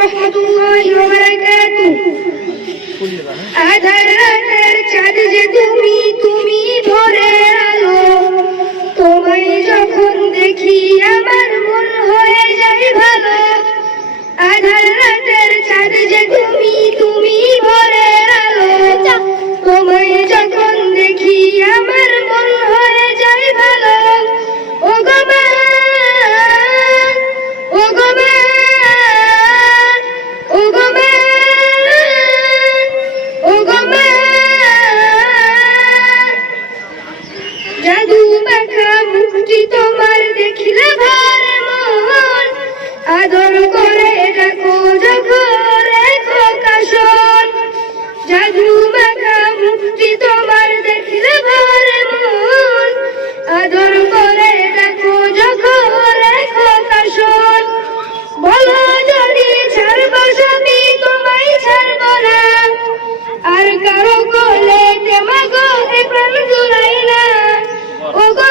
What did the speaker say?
রাহমাতুল্লাহি ওয়া বারাকাতুহু। আধার রাতের চাঁদ যে তুমি, তুমি ভোরের আলো, তোমায় যখন দেখি আমার মন হয়ে যায় ভালো। আধার রাতের চাঁদ যে তুমি, তুমি ভোরের আলো, তোমায় যখন দেখি আমার মন হয়ে যায় ভালো। ও গো মা, ও গো মা, ও গো মা, ও গো মা। জাদু মাখা মুখটি তোমার দেখিলে ভরে মন, আদর করে ডাকো যখন রেখো কাশন। জাদু মাখা মুখটি তোমার দেখিলে ভরে মন, আদর করে ডাকো যখন রেখো কাশন। বলো যদি ছাড়বো স্বামী, তোমায় ছাড়বো না, আর কারো কোলে তেমাগো এ প্রাণ জুড়াই না। ও গো